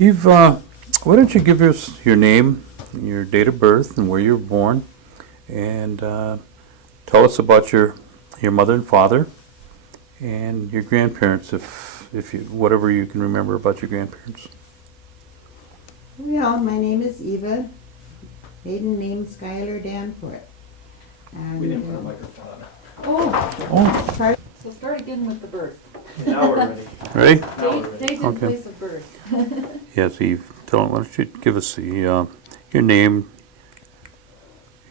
Eve, why don't you give us your name, your date of birth, and where you were born, and tell us about your mother and father, and your grandparents, if you whatever you can remember about your grandparents. Well, my name is Eva, maiden name Schuyler Danforth. And, We didn't put a microphone on. Oh, Sorry. So start again with the birth. Now we're ready. ready? Now we're ready. Date and Okay. place of birth. Yes, Eve. Why don't you give us your name,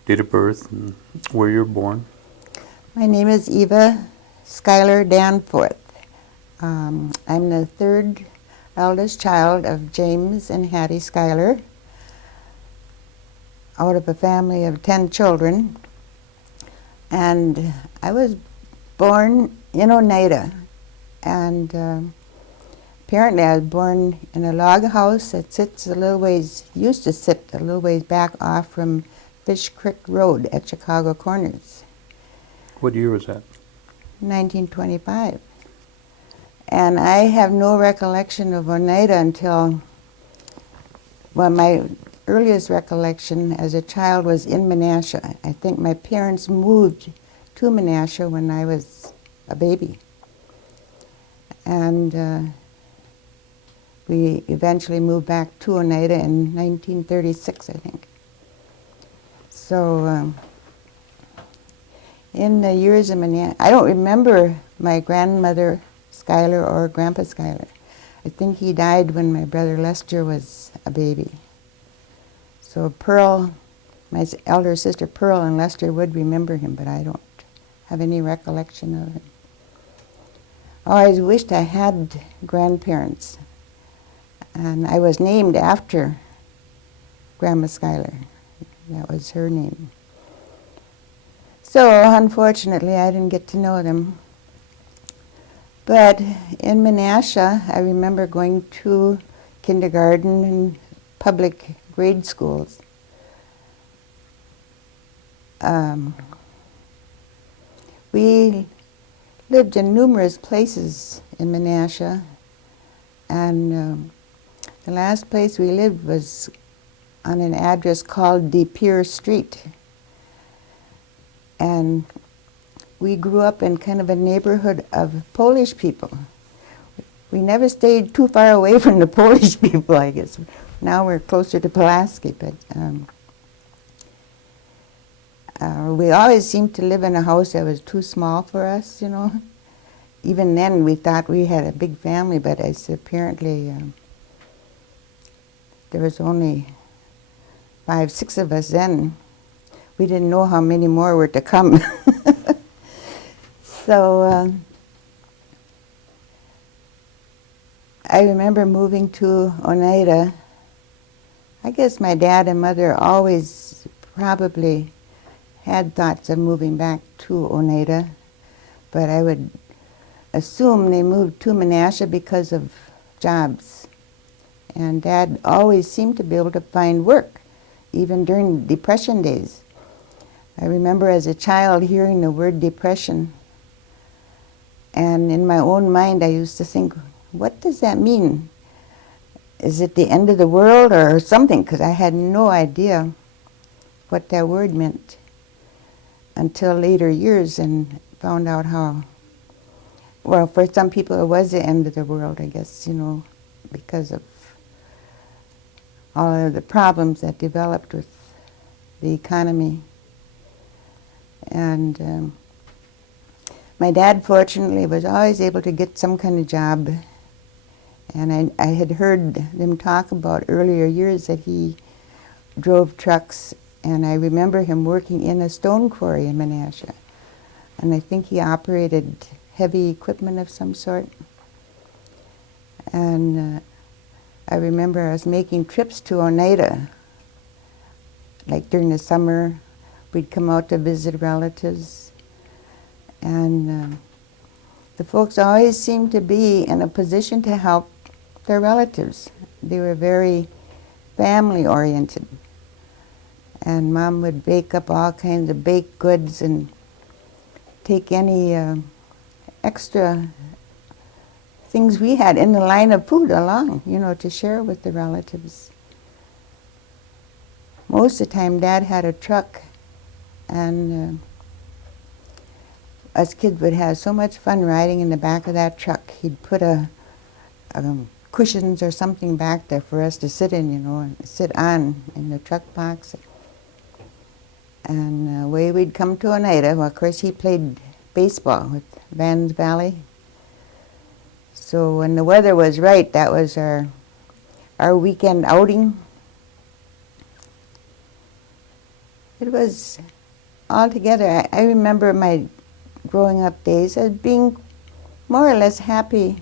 date of birth, and where you were born. My name is Eva Schuyler Danforth. I'm the third eldest child of James and Hattie Schuyler, out of a family of 10 children. And I was born in Oneida, and apparently I was born in a log house that used to sit a little ways back off from Fish Creek Road at Chicago Corners, What year was that? 1925. And I have no recollection of Oneida until, well, my earliest recollection as a child was in Menasha. I think my parents moved to Menasha when I was a baby. And we eventually moved back to Oneida in 1936, I think. So in the years of Menasha, I don't remember my grandmother Schuyler or Grandpa Schuyler. I think he died when my brother Lester was a baby. So Pearl, my elder sister Pearl and Lester would remember him, but I don't have any recollection of him. I always wished I had grandparents, and I was named after Grandma Schuyler. That was her name. So unfortunately, I didn't get to know them. But in Menasha, I remember going to kindergarten and public grade schools. We lived in numerous places in Menasha, and the last place we lived was on an address called De Pere Street. And we grew up in kind of a neighborhood of Polish people. We never stayed too far away from the Polish people, I guess. Now we're closer to Pulaski, but we always seemed to live in a house that was too small for us, you know. Even then we thought we had a big family, but apparently there was only 5, 6 of us then. We didn't know how many more were to come. So I remember moving to Oneida. I guess my dad and mother always probably had thoughts of moving back to Oneida, but I would assume they moved to Menasha because of jobs. And Dad always seemed to be able to find work, even during Depression days. I remember as a child hearing the word depression, and in my own mind I used to think, what does that mean? Is it the end of the world or something? Because I had no idea what that word meant until later years, and found out how, well, for some people it was the end of the world, I guess, you know, because of all of the problems that developed with the economy. And my dad, fortunately, was always able to get some kind of job. And I had heard them talk about earlier years that he drove trucks, and I remember him working in a stone quarry in Menasha. And I think he operated heavy equipment of some sort. And I remember us making trips to Oneida, like during the summer. We'd come out to visit relatives, and the folks always seemed to be in a position to help their relatives. They were very family-oriented, and Mom would bake up all kinds of baked goods and take any extra things we had in the line of food along, to share with the relatives. Most of the time, Dad had a truck, and us kids would have so much fun riding in the back of that truck. He'd put a cushions or something back there for us to sit in, and sit on in the truck box. And away we'd come to Oneida. Well, of course, he played baseball with Vans Valley. So when the weather was right, that was our weekend outing. It was altogether, I remember my growing up days as being more or less happy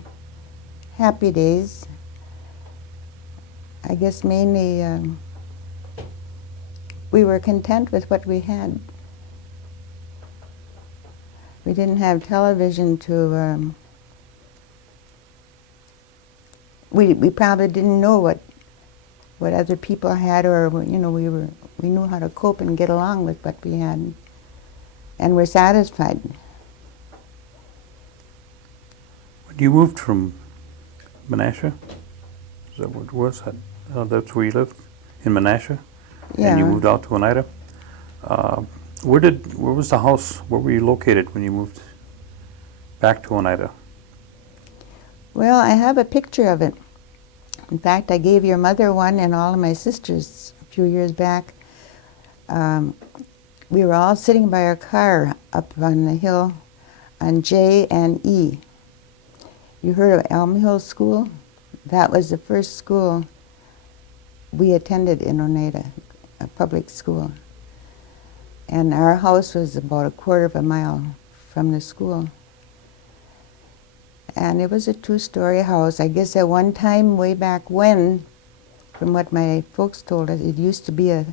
days. I guess mainly we were content with what we had. We didn't have television to, we probably didn't know what other people had, or we knew how to cope and get along with what we had, and we're satisfied. When you moved from Menasha, is that what it was? That's where you lived, in Menasha? Yeah. And you moved out to Oneida? Where was the house? Where were you located when you moved back to Oneida? Well, I have a picture of it. In fact, I gave your mother one and all of my sisters a few years back. We were all sitting by our car up on the hill on J and E. You heard of Elm Hill School? That was the first school we attended in Oneida, a public school. And our house was about a quarter of a mile from the school. And it was a two-story house. I guess at one time, way back when, from what my folks told us, it used to be a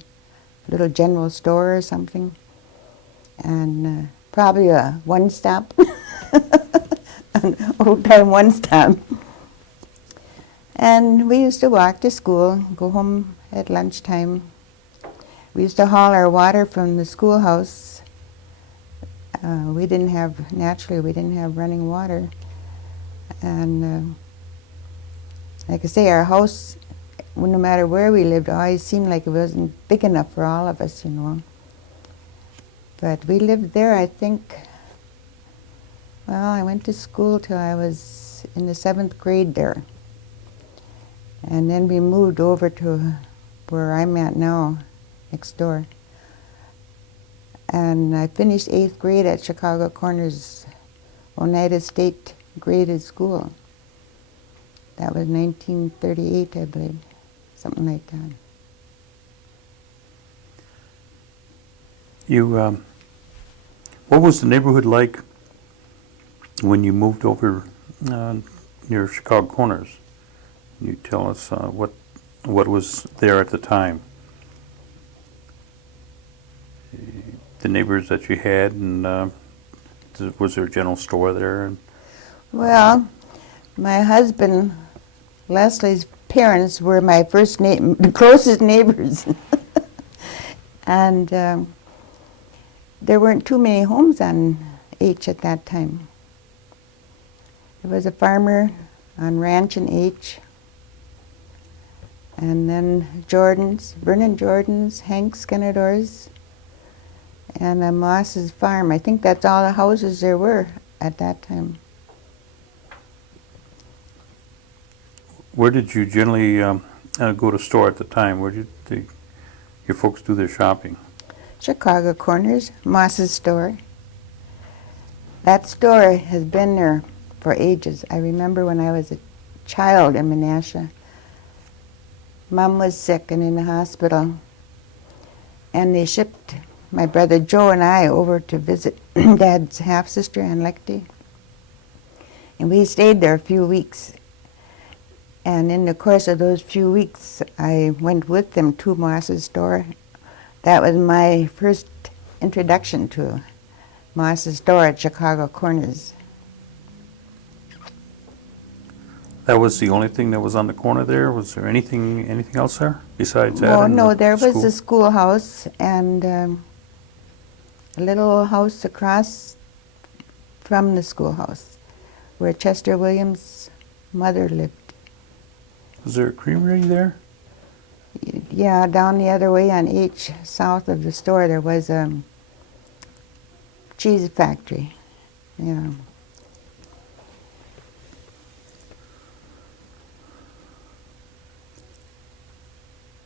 little general store or something. And probably a one-stop, an old-time one-stop. And we used to walk to school, go home at lunchtime. We used to haul our water from the schoolhouse. We didn't have running water. And like I say, our house, no matter where we lived, always seemed like it wasn't big enough for all of us, But we lived there, I think, well, I went to school till I was in the 7th grade there. And then we moved over to where I'm at now, next door. And I finished 8th grade at Chicago Corners Oneida State Graded School. That was 1938, I believe, something like that. You, what was the neighborhood like when you moved over near Chicago Corners? Can you tell us what was there at the time? The neighbors that you had, and was there a general store there? Well, my husband, Leslie's parents were my the closest neighbors. And there weren't too many homes on H at that time. There was a farmer on Ranch and H, and then Vernon Jordan's, Hank Skenador's, and Moss's farm. I think that's all the houses there were at that time. Where did you generally go to store at the time? Where did your folks do their shopping? Chicago Corners, Moss's store. That store has been there for ages. I remember when I was a child in Menasha, Mom was sick and in the hospital, and they shipped my brother Joe and I over to visit Dad's half-sister, Aunt Lecty. And we stayed there a few weeks. And in the course of those few weeks, I went with them to Moss's store. That was my first introduction to Moss's store at Chicago Corners. That was the only thing that was on the corner there? Was there anything else there besides that? Oh, and no, the there was school? the schoolhouse and a little house across from the schoolhouse where Chester Williams mother lived. Was there a creamery there? Yeah, down the other way on H, south of the store, there was a cheese factory. Yeah.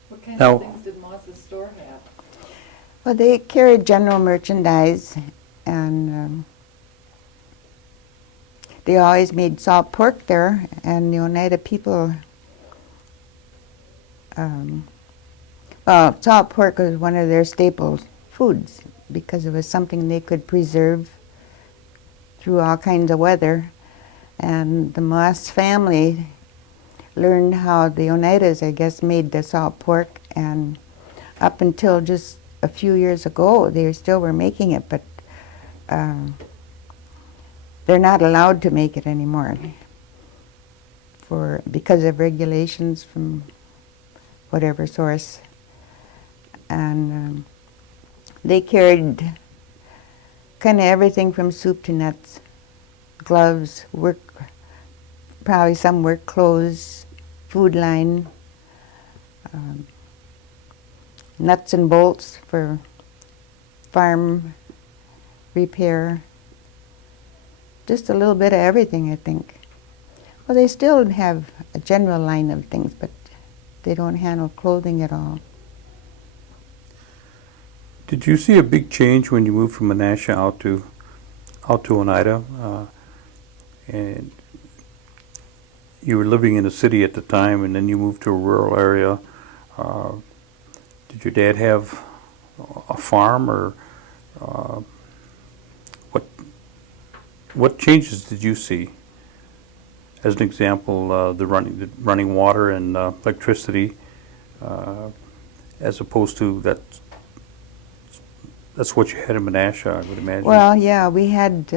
What kind Now- of things did Moss's store have? Well, they carried general merchandise, and they always made salt pork there, and the Oneida people, well, salt pork was one of their staple foods because it was something they could preserve through all kinds of weather. And the Moss family learned how the Oneidas, I guess, made the salt pork, and up until just a few years ago, they still were making it, but they're not allowed to make it anymore because of regulations from whatever source. And they carried kind of everything from soup to nuts, gloves, probably some work clothes, food line, nuts and bolts for farm repair. Just a little bit of everything, I think. Well, they still have a general line of things, but they don't handle clothing at all. Did you see a big change when you moved from Menasha out to Oneida? And you were living in a city at the time, and then you moved to a rural area. Did your dad have a farm, or what changes did you see? As an example, the running water and electricity, as opposed to that's what you had in Menasha, I would imagine. Well, yeah, we had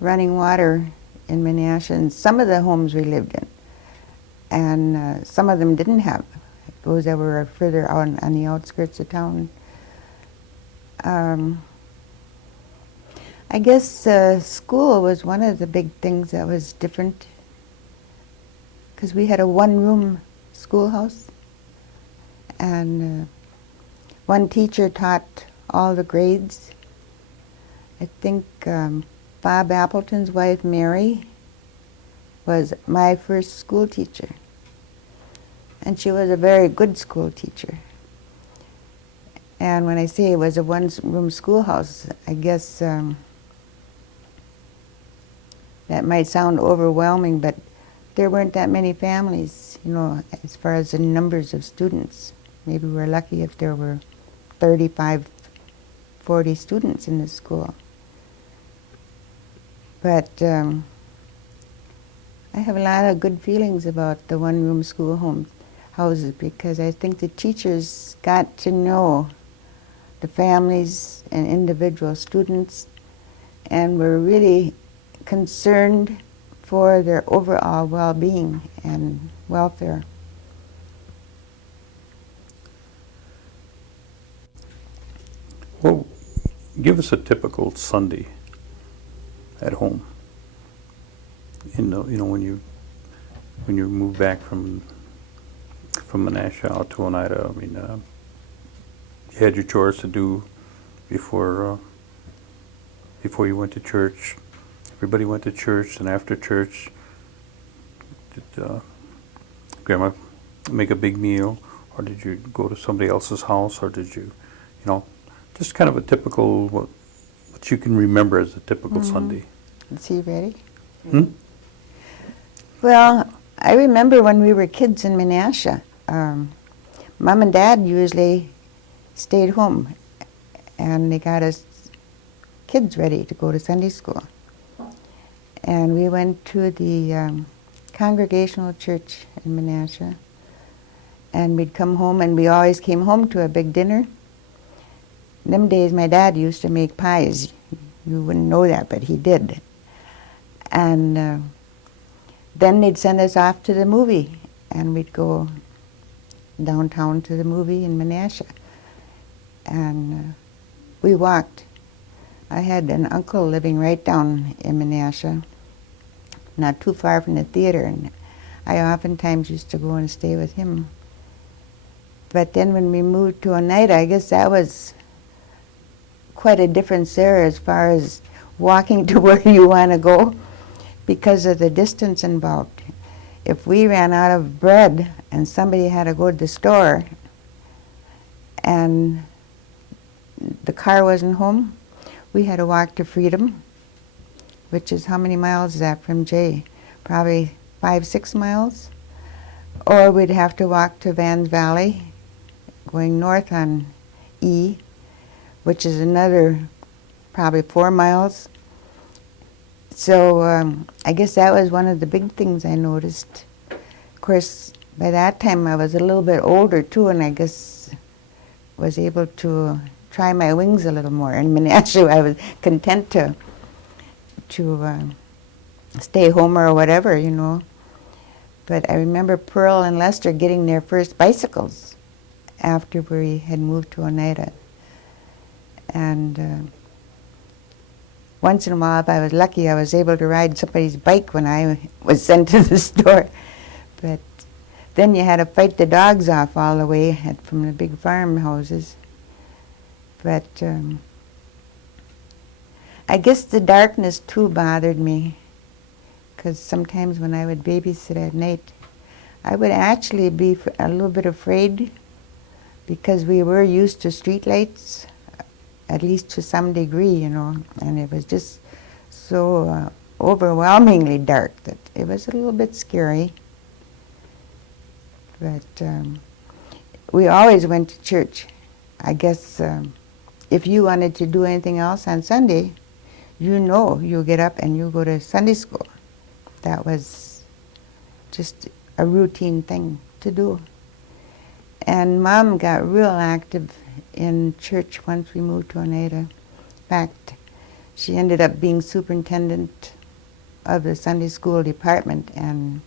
running water in Menasha, and some of the homes we lived in, and some of them didn't have. Those that were further out on the outskirts of town. I guess school was one of the big things that was different, because we had a one-room schoolhouse, and one teacher taught all the grades. I think Bob Appleton's wife, Mary, was my first school teacher. And she was a very good school teacher. And when I say it was a one-room schoolhouse, I guess that might sound overwhelming, but there weren't that many families, as far as the numbers of students. Maybe we're lucky if there were 35, 40 students in the school. But I have a lot of good feelings about the one-room houses, because I think the teachers got to know the families and individual students, and were really concerned for their overall well-being and welfare. Well, give us a typical Sunday at home. When you move back from Menasha out to Oneida. I mean, you had your chores to do before you went to church. Everybody went to church, and after church, did Grandma make a big meal, or did you go to somebody else's house, or did you, just kind of a typical what you can remember as a typical Sunday? Is he ready? Hmm? Well, I remember when we were kids in Menasha, Mom and Dad usually stayed home, and they got us kids ready to go to Sunday school. And we went to the Congregational Church in Menasha, and we'd come home, and we always came home to a big dinner. In them days, my dad used to make pies. You wouldn't know that, but he did. And then they'd send us off to the movie, and we'd go downtown to the movie in Menasha. And we walked. I had an uncle living right down in Menasha, not too far from the theater, and I oftentimes used to go and stay with him. But then when we moved to Oneida, I guess that was quite a difference there as far as walking to where you want to go because of the distance involved. If we ran out of bread and somebody had to go to the store and the car wasn't home, we had to walk to Freedom, which is how many miles is that from Jay? Probably 5-6 miles. Or we'd have to walk to Vans Valley, going north on E, which is another probably 4 miles. So I guess that was one of the big things I noticed. Of course, by that time I was a little bit older too, and I guess was able to try my wings a little more. In Menasha, I was content to stay home or whatever, you know. But I remember Pearl and Lester getting their first bicycles after we had moved to Oneida. And once in a while, if I was lucky, I was able to ride somebody's bike when I was sent to the store. But then you had to fight the dogs off all the way from the big farmhouses. But I guess the darkness too bothered me, because sometimes when I would babysit at night, I would actually be a little bit afraid because we were used to street lights, at least to some degree, you know, and it was just so overwhelmingly dark that it was a little bit scary. But we always went to church. I guess if you wanted to do anything else on Sunday, you get up and you go to Sunday school. That was just a routine thing to do. And Mom got real active in church once we moved to Oneida. In fact, she ended up being superintendent of the Sunday school department, and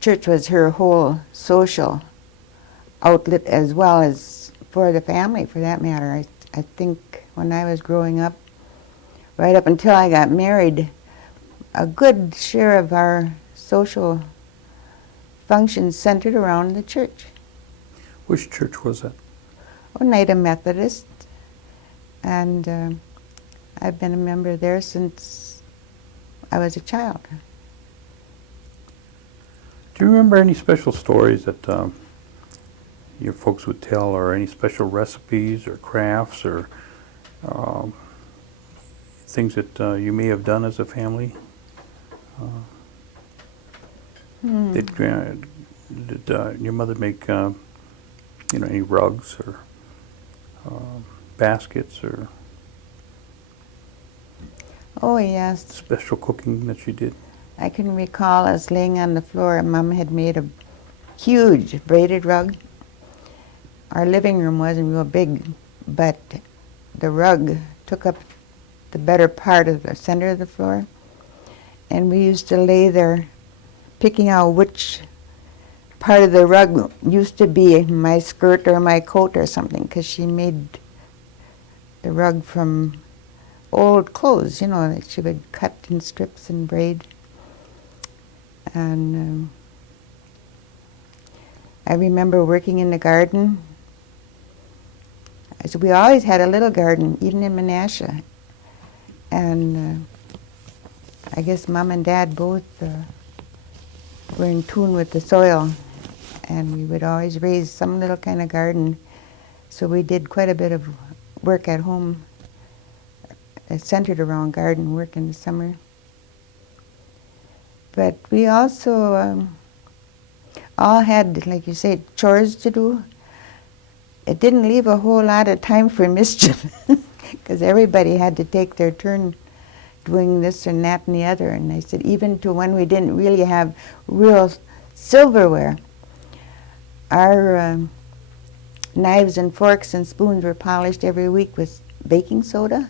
church was her whole social outlet as well as for the family, for that matter. I think when I was growing up, right up until I got married, a good share of our social functions centered around the church. Which church was that? Oneida Methodist, and I've been a member there since I was a child. Do you remember any special stories that your folks would tell, or any special recipes or crafts or things that you may have done as a family? Did your mother make any rugs or baskets or Oh yes, special cooking that she did? I can recall us laying on the floor. Mom had made a huge braided rug. Our living room wasn't real big, but the rug took up the better part of the center of the floor. And we used to lay there picking out which part of the rug used to be my skirt or my coat or something, because she made the rug from old clothes, you know, that she would cut in strips and braid. And I remember working in the garden. So we always had a little garden, even in Menasha. And I guess Mom and Dad both were in tune with the soil. And we would always raise some little kind of garden. So we did quite a bit of work at home centered around garden work in the summer. But we also all had, like you say, chores to do. It didn't leave a whole lot of time for mischief, because everybody had to take their turn doing this and that and the other. And I said, even to when we didn't really have real silverware, our knives and forks and spoons were polished every week with baking soda.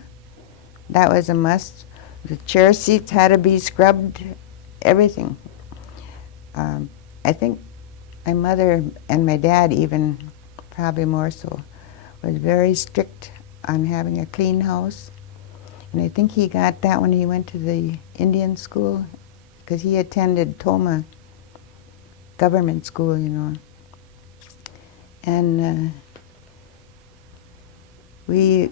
That was a must. The chair seats had to be scrubbed, everything. I think my mother and my dad, even probably more so, was very strict on having a clean house. And I think he got that when he went to the Indian school because he attended Toma government school, you know. And we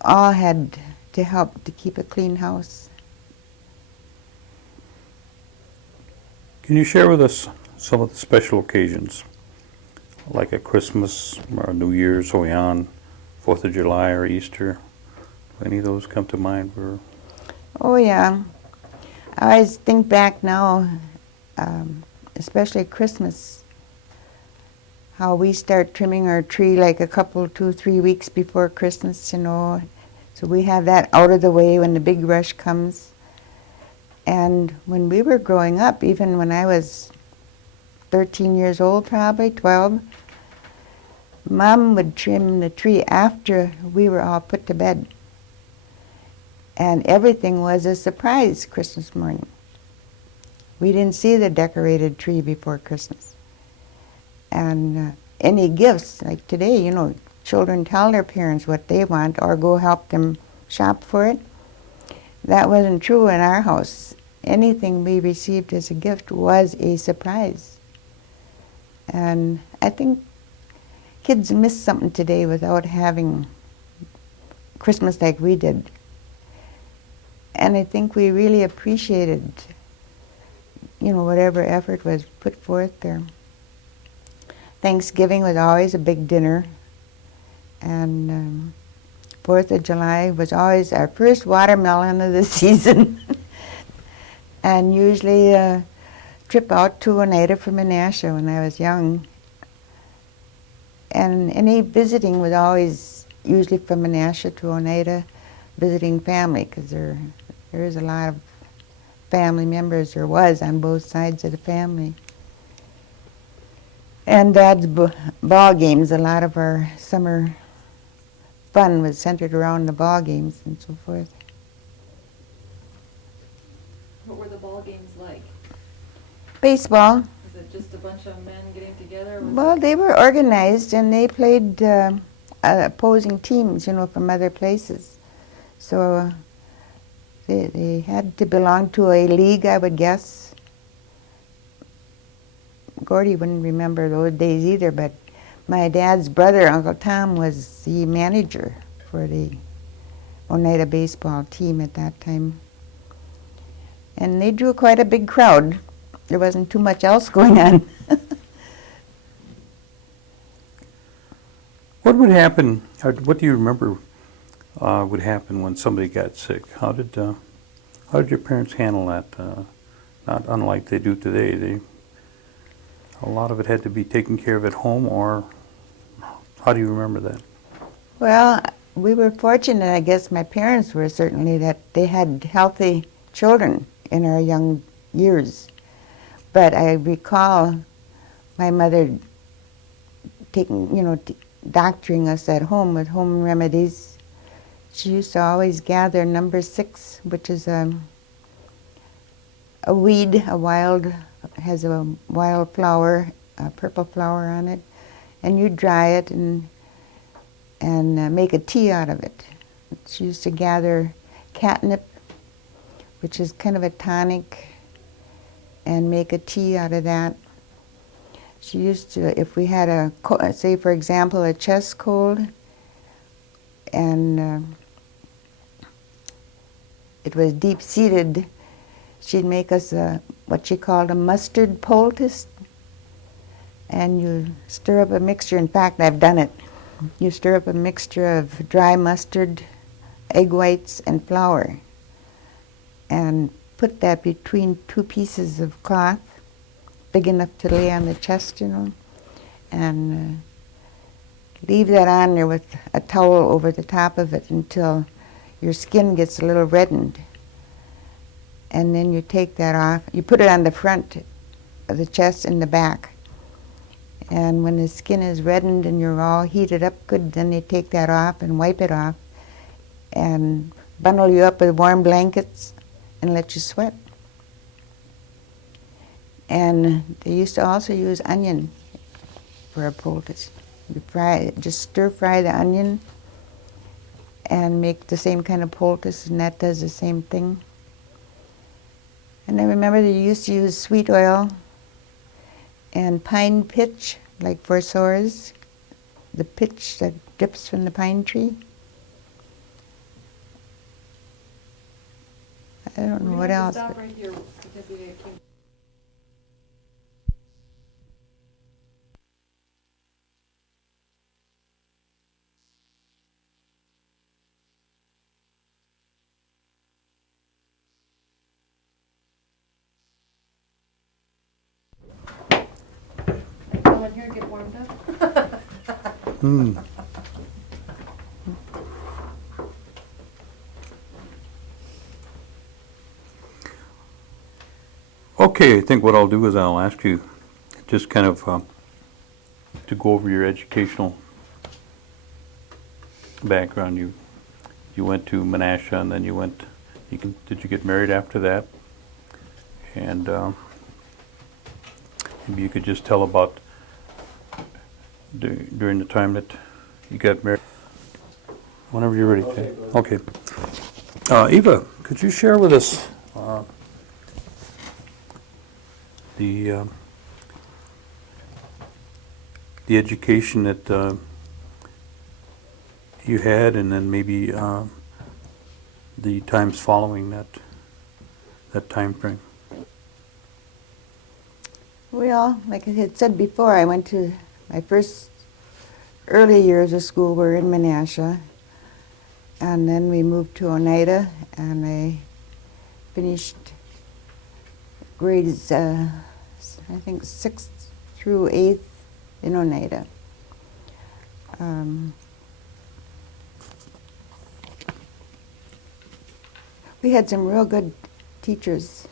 all had to help to keep a clean house. Can you share with us some of the special occasions, like at Christmas or New Year's, OHE, 4th of July or Easter? Any of those come to mind? Oh yeah, I always think back now, especially at Christmas, how we start trimming our tree like a couple, 2-3 weeks before Christmas, you know. So we have that out of the way when the big rush comes. And when we were growing up, even when I was 13 years old, probably 12, Mom would trim the tree after we were all put to bed. And everything was a surprise Christmas morning. We didn't see the decorated tree before Christmas. And any gifts, like today, you know, children tell their parents what they want or go help them shop for it. That wasn't true in our house. Anything we received as a gift was a surprise. And I think kids miss something today without having Christmas like we did. And I think we really appreciated, you know, whatever effort was put forth there. Thanksgiving was always a big dinner. And 4th of July was always our first watermelon of the season. And usually a trip out to Oneida from Menasha when I was young. And any visiting was always usually from Menasha to Oneida, visiting family, because there is a lot of family members, there was on both sides of the family. And Dad's ball games, a lot of our summer fun was centered around the ball games and so forth. What were the ball games like? Baseball. Was it just a bunch of men getting together? Or was Well, it- they were organized and they played opposing teams, you know, from other places. So they had to belong to a league, I would guess. Gordy wouldn't remember those days either, but my dad's brother, Uncle Tom, was the manager for the Oneida baseball team at that time. And they drew quite a big crowd. There wasn't too much else going on. What would happen, or what do you remember would happen when somebody got sick? How did your parents handle that? Not unlike they do today. A lot of it had to be taken care of at home, or how do you remember that? Well, we were fortunate, I guess my parents were certainly, that they had healthy children in our young years. But I recall my mother taking, you know, doctoring us at home with home remedies. She used to always gather number 6, which is a weed, has a wild flower, a purple flower on it, and you dry it and make a tea out of it. She used to gather catnip, which is kind of a tonic, and make a tea out of that. She used to, if we had say for example, a chest cold, and it was deep-seated, she'd make us what she called a mustard poultice, and you stir up a mixture. In fact, I've done it. You stir up a mixture of dry mustard, egg whites, and flour, and put that between 2 pieces of cloth, big enough to lay on the chest, you know, and leave that on there with a towel over the top of it until your skin gets a little reddened. And then you take that off. You put it on the front of the chest and the back. And when the skin is reddened and you're all heated up good, then they take that off and wipe it off and bundle you up with warm blankets and let you sweat. And they used to also use onion for a poultice. You just stir fry the onion and make the same kind of poultice, and that does the same thing. And I remember they used to use sweet oil and pine pitch, like for sores, the pitch that drips from the pine tree. I don't know what else. Stop but- right here, Deputy King. Go in here and get warmed up. Hmm. Okay, I think what I'll do is I'll ask you just kind of to go over your educational background. You went to Menasha, and then did you get married after that? And maybe you could just tell about during the time that you got married. Whenever you're ready, Kay. Okay. Eva, could you share with us the education that you had, and then maybe the times following that time frame? Well, like I had said before, I went to my first early years of school were in Menasha, and then we moved to Oneida, and I finished grades, I think 6th through 8th in Oneida. We had some real good teachers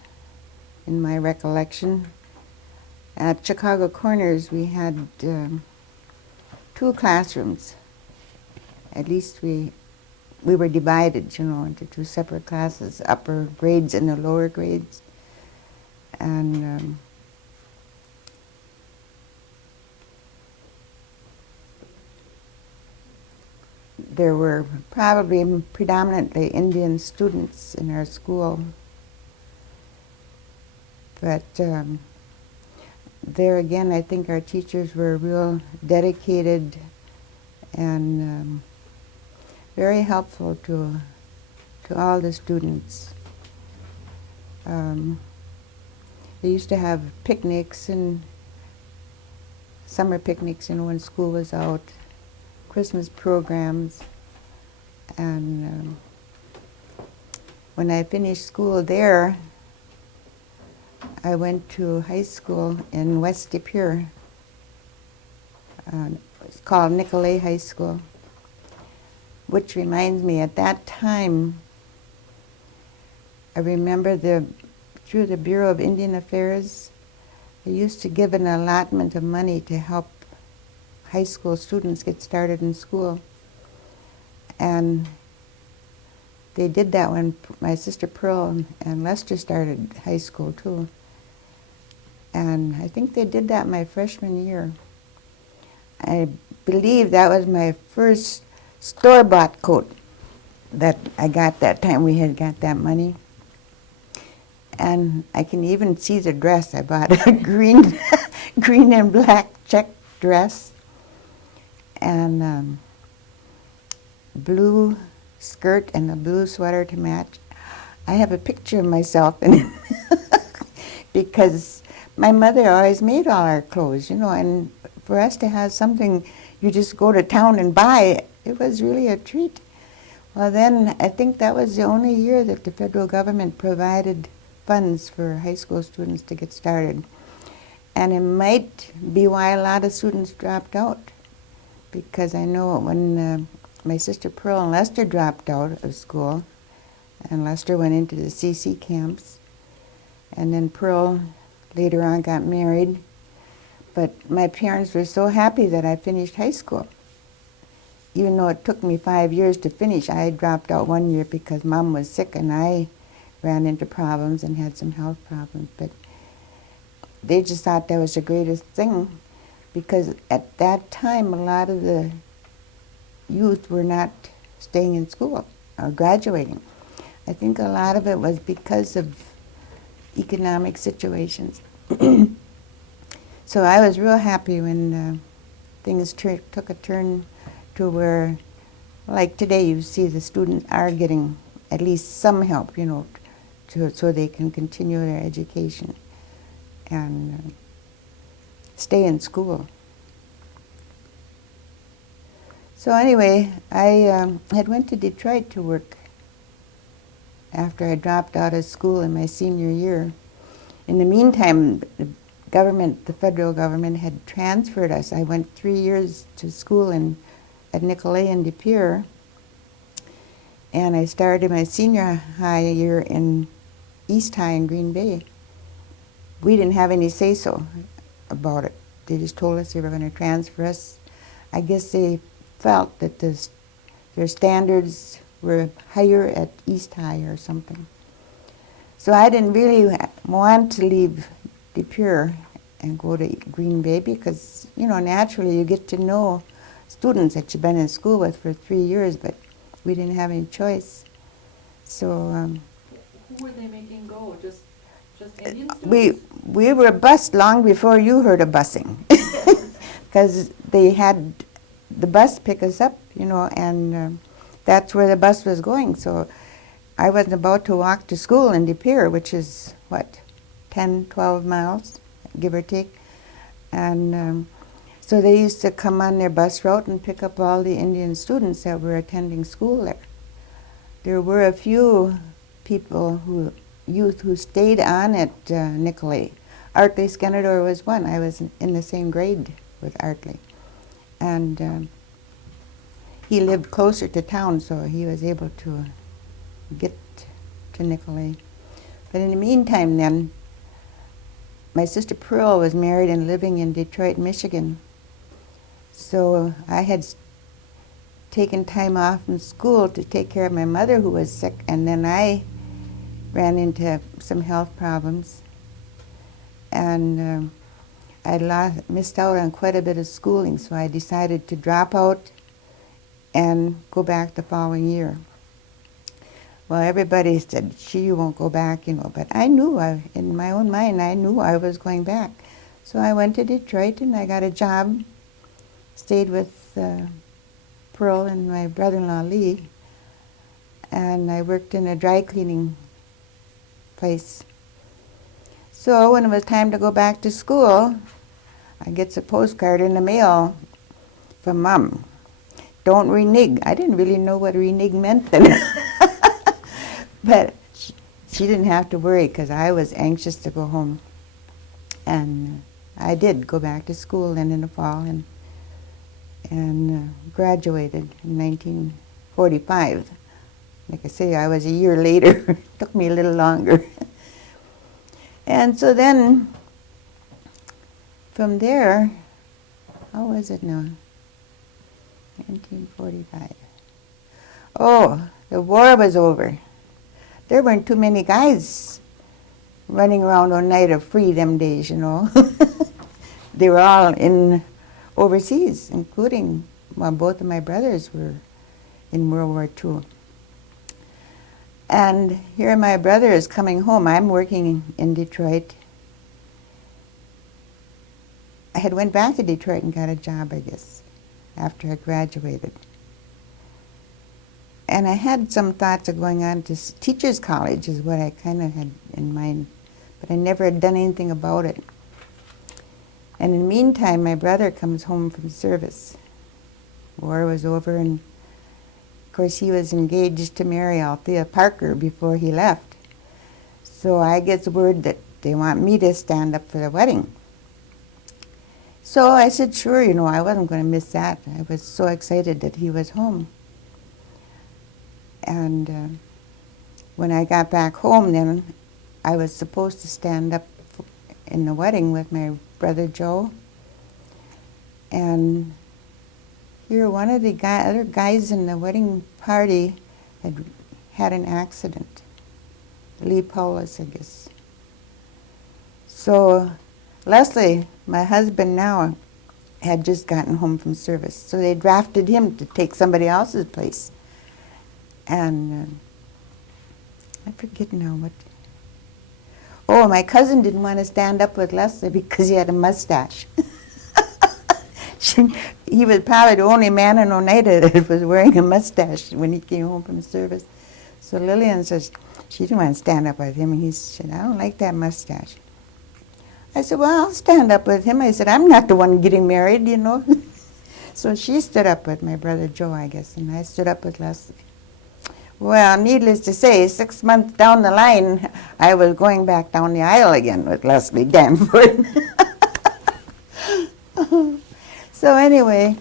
in my recollection. At Chicago Corners, we had 2 classrooms. At least we were divided, into 2 separate classes, upper grades and the lower grades. And there were probably predominantly Indian students in our school. But there again, I think our teachers were real dedicated and very helpful to all the students. They used to have picnics and summer picnics, when school was out, Christmas programs, and when I finished school there, I went to high school in West De Pere. It's called Nicolay High School, which reminds me, at that time, I remember through the Bureau of Indian Affairs, they used to give an allotment of money to help high school students get started in school. And they did that when my sister Pearl and Lester started high school too. And I think they did that my freshman year. I believe that was my first store-bought coat that I got that time we had got that money. And I can even see the dress. I bought a green and black check dress and blue skirt and a blue sweater to match. I have a picture of myself in it because my mother always made all our clothes, and for us to have something you just go to town and buy, it was really a treat. Well, then I think that was the only year that the federal government provided funds for high school students to get started. And it might be why a lot of students dropped out, because I know when my sister Pearl and Lester dropped out of school, and Lester went into the CC camps, and then Pearl later on got married. But my parents were so happy that I finished high school. Even though it took me 5 years to finish, I dropped out 1 year because Mom was sick and I ran into problems and had some health problems. But they just thought that was the greatest thing, because at that time a lot of the youth were not staying in school or graduating. I think a lot of it was because of economic situations. So I was real happy when things took a turn to where, like today, you see the students are getting at least some help, you know, so they can continue their education and stay in school. So anyway, I had went to Detroit to work after I dropped out of school in my senior year. In the meantime, the federal government had transferred us. I went 3 years to school at Nicolay and De Pere, and I started my senior high year in East High in Green Bay. We didn't have any say-so about it. They just told us they were going to transfer us. I guess they felt that their standards were higher at East High or something. So I didn't really want to leave De Pere and go to Green Bay because, you know, naturally you get to know students that you've been in school with for 3 years, but we didn't have any choice. So Who were they making go? Just Indian we students? were bused long before you heard of busing, because they had the bus pick us up, you know, and that's where the bus was going. So I was about to walk to school in De Pere, which is, what, 10, 12 miles, give or take. And so they used to come on their bus route and pick up all the Indian students that were attending school there. There were a few youth who stayed on at Nicolay. Artley Skenador was one. I was in the same grade with Artley. And he lived closer to town, so he was able to get to Nicolay. But in the meantime then, my sister Pearl was married and living in Detroit, Michigan. So I had taken time off from school to take care of my mother who was sick, and then I ran into some health problems. And I missed out on quite a bit of schooling, so I decided to drop out and go back the following year. Well, everybody said, you won't go back, you know, but I knew, in my own mind, I knew I was going back. So I went to Detroit and I got a job, stayed with Pearl and my brother-in-law Lee, and I worked in a dry cleaning place. So when it was time to go back to school, I get a postcard in the mail from Mom. Don't renege. I didn't really know what renege meant then. But she didn't have to worry because I was anxious to go home. And I did go back to school then in the fall and graduated in 1945. Like I say, I was a year later. It took me a little longer. And so then, from there, how was it now? 1945. Oh, the war was over. There weren't too many guys running around Oneida free them days, you know. They were all overseas, including, well, both of my brothers were in World War II. And here my brother is coming home. I'm working in Detroit. I had went back to Detroit and got a job, I guess, after I graduated. And I had some thoughts of going on to teachers' college is what I kind of had in mind, but I never had done anything about it. And in the meantime, my brother comes home from service. War was over, and of course he was engaged to marry Althea Parker before he left. So I get the word that they want me to stand up for the wedding. So I said, sure, you know, I wasn't going to miss that. I was so excited that he was home. And when I got back home then, I was supposed to stand up in the wedding with my brother Joe. And here one of the other guys in the wedding party had an accident. Lee Paulus, I guess. So Leslie, my husband now, had just gotten home from service. So they drafted him to take somebody else's place. And I forget now what. Oh, my cousin didn't want to stand up with Leslie because he had a mustache. He was probably the only man in Oneida that was wearing a mustache when he came home from service. So Lillian says she didn't want to stand up with him, and he said, I don't like that mustache. I said, well, I'll stand up with him. I said, I'm not the one getting married, you know. So she stood up with my brother Joe, I guess, and I stood up with Leslie. Well, needless to say, 6 months down the line, I was going back down the aisle again with Leslie Danforth. So anyway,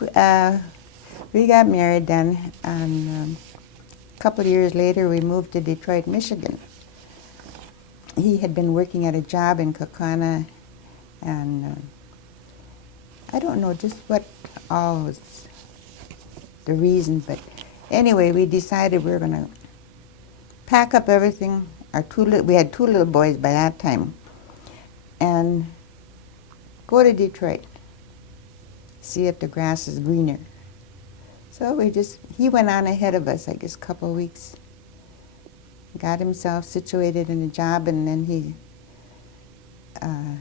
we got married then, and a couple of years later we moved to Detroit, Michigan. He had been working at a job in Kaukauna, and I don't know just what all was the reason, but anyway, we decided we were going to pack up everything. We had 2 little boys by that time, and go to Detroit, see if the grass is greener. So he went on ahead of us, I guess, a couple of weeks. Got himself situated in a job, and then he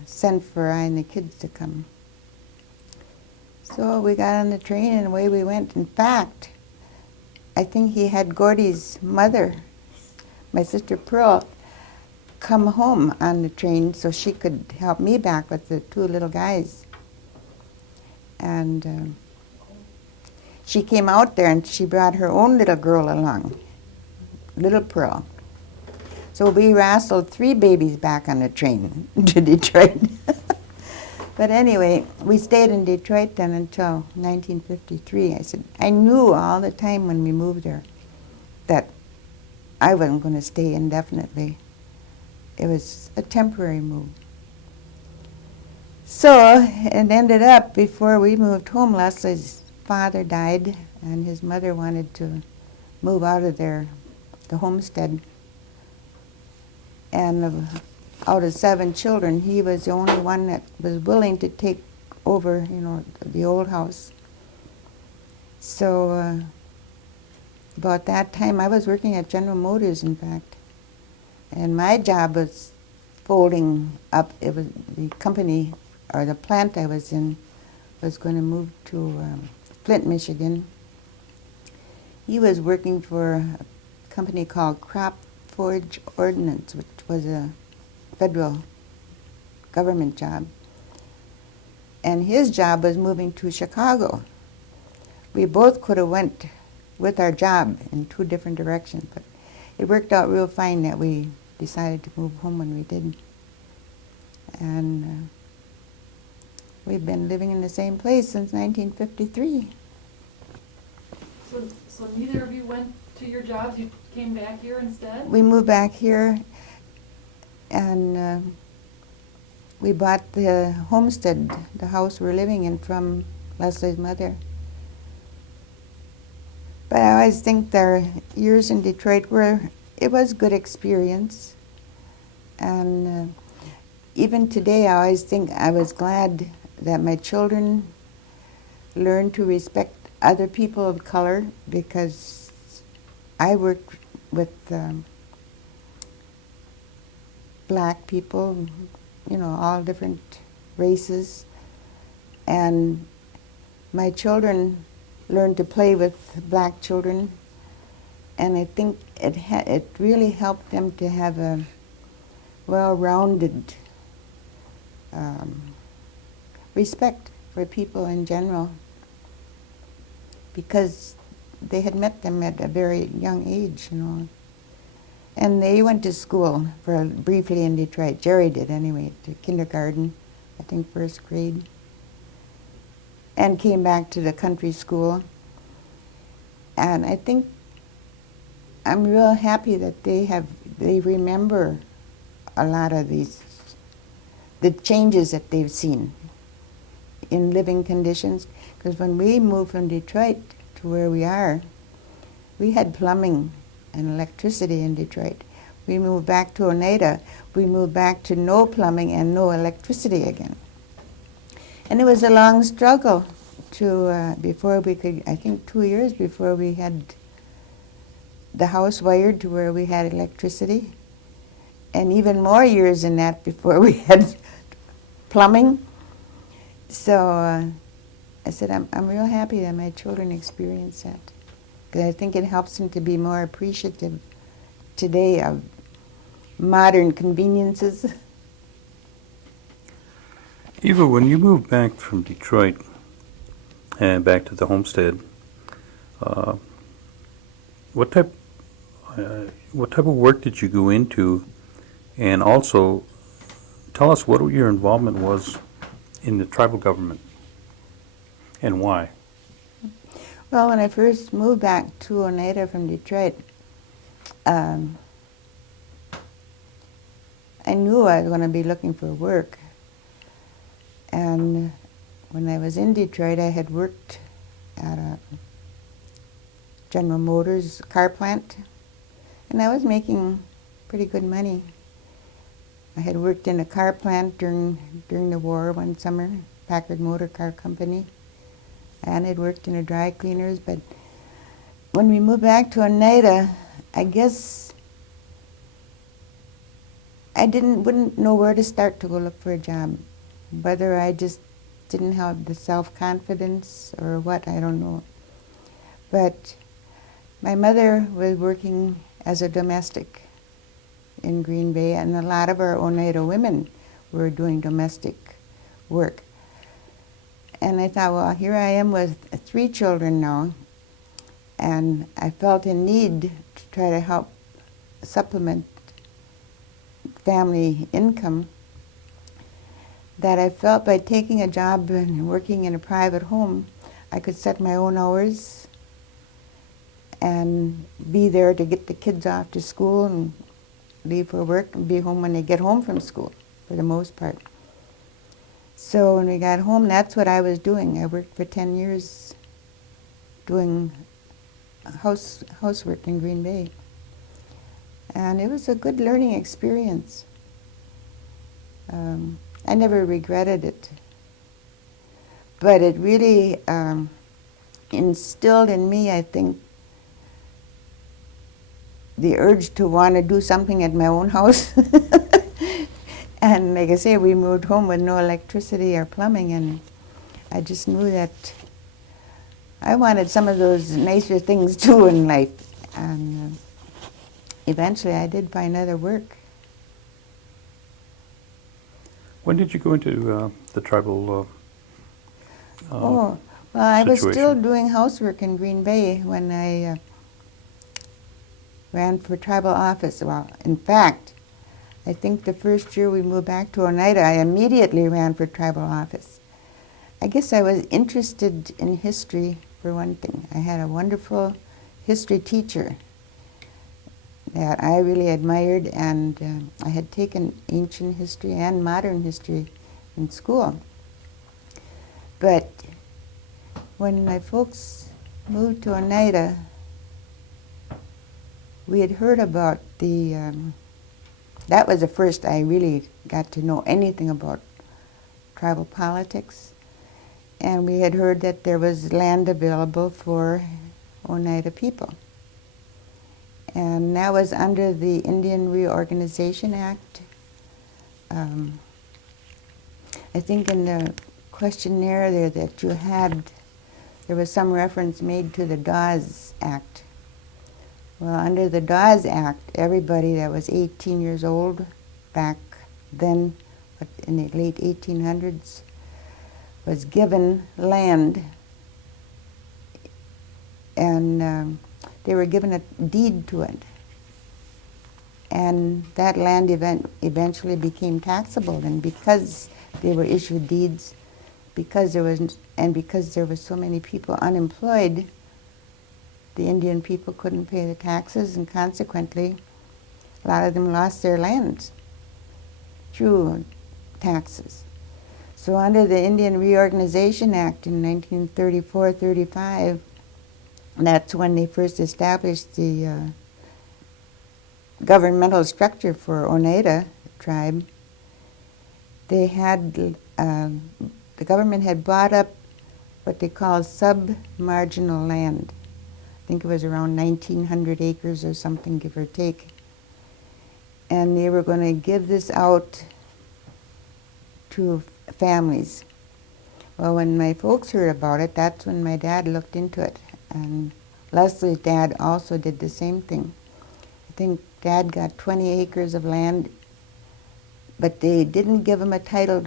sent for I and the kids to come. So we got on the train and away we went. In fact, I think he had Gordy's mother, my sister Pearl, come home on the train so she could help me back with the 2 little guys. And she came out there and she brought her own little girl along, little Pearl. So we wrestled 3 babies back on the train to Detroit. But anyway, we stayed in Detroit then until 1953. I said, I knew all the time when we moved there that I wasn't going to stay indefinitely. It was a temporary move. So it ended up, before we moved home, Leslie's father died, and his mother wanted to move out of the homestead. And out of 7 children, he was the only one that was willing to take over, the old house. So about that time, I was working at General Motors, in fact, and my job was folding up. It was the company, or the plant I was in, was going to move to Flint, Michigan. He was working for a company called Crop Forge Ordnance, which was a federal government job. And his job was moving to Chicago. We both could have went with our job in 2 different directions, but it worked out real fine that we decided to move home when we did. And we've been living in the same place since 1953. So neither of you went to your jobs? You came back here instead? We moved back here, and we bought the homestead, the house we're living in, from Leslie's mother. But I always think their years in Detroit it was good experience. And even today, I always think I was glad that my children learned to respect other people of color, because I worked with black people, all different races, and my children learned to play with black children, and I think it really helped them to have a well-rounded respect for people in general, because they had met them at a very young age, And they went to school briefly in Detroit. Jerry did anyway, to kindergarten, I think 1st grade, and came back to the country school. And I think I'm real happy that they remember a lot of the changes that they've seen in living conditions. Because when we moved from Detroit to where we are, we had plumbing and electricity in Detroit. We moved back to Oneida. We moved back to no plumbing and no electricity again. And it was a long struggle before we could, I think 2 years before we had the house wired to where we had electricity. and even more years than that before we had plumbing. So I said, I'm real happy that my children experience that. Because I think it helps them to be more appreciative today of modern conveniences. Eva, when you moved back from Detroit and back to the homestead, uh, what type what type of work did you go into, and also tell us what your involvement was in the tribal government and why? Well, when I first moved back to Oneida from Detroit, I knew I was going to be looking for work. And when I was in Detroit, I had worked at a General Motors car plant, and I was making pretty good money. I had worked in a car plant during the war one summer, Packard Motor Car Company, and I'd worked in a dry cleaners. But when we moved back to Oneida, I guess I wouldn't know where to start to go look for a job. Whether I just didn't have the self-confidence or what, I don't know. But my mother was working as a domestic in Green Bay, and a lot of our Oneida women were doing domestic work. And I thought, well, here I am with 3 children now, and I felt a need to try to help supplement family income, that I felt by taking a job and working in a private home, I could set my own hours and be there to get the kids off to school and leave for work and be home when they get home from school, for the most part. So when we got home, that's what I was doing. I worked for 10 years doing housework in Green Bay. And it was a good learning experience. I never regretted it. But it really instilled in me, I think, the urge to want to do something at my own house. And like I say, we moved home with no electricity or plumbing, and I just knew that I wanted some of those nicer things too in life. And eventually I did find other work. When did you go into the tribal Well, I was still situation? doing housework in Green Bay when I ran for tribal office. Well, in fact, I think the first year we moved back to Oneida, I immediately ran for tribal office. I guess I was interested in history, for one thing. I had a wonderful history teacher that I really admired, and I had taken ancient history and modern history in school. But when my folks moved to Oneida, we had heard about that was the first I really got to know anything about tribal politics. And we had heard that there was land available for Oneida people. And that was under the Indian Reorganization Act. I think in the questionnaire there that you had, there was some reference made to the Dawes Act. Well, under the Dawes Act, everybody that was 18 years old back then, in the late 1800s, was given land, and they were given a deed to it. And that land eventually became taxable, and because they were issued deeds, because there was so many people unemployed, the Indian people couldn't pay the taxes, and consequently, a lot of them lost their lands through taxes. So under the Indian Reorganization Act in 1934-35, that's when they first established the governmental structure for Oneida tribe. They had, the government had bought up what they call sub-marginal land. I think it was around 1,900 acres or something, give or take. and they were going to give this out to families. Well, when my folks heard about it, that's when my dad looked into it. And Leslie's dad also did the same thing. I think Dad got 20 acres of land, but they didn't give him a title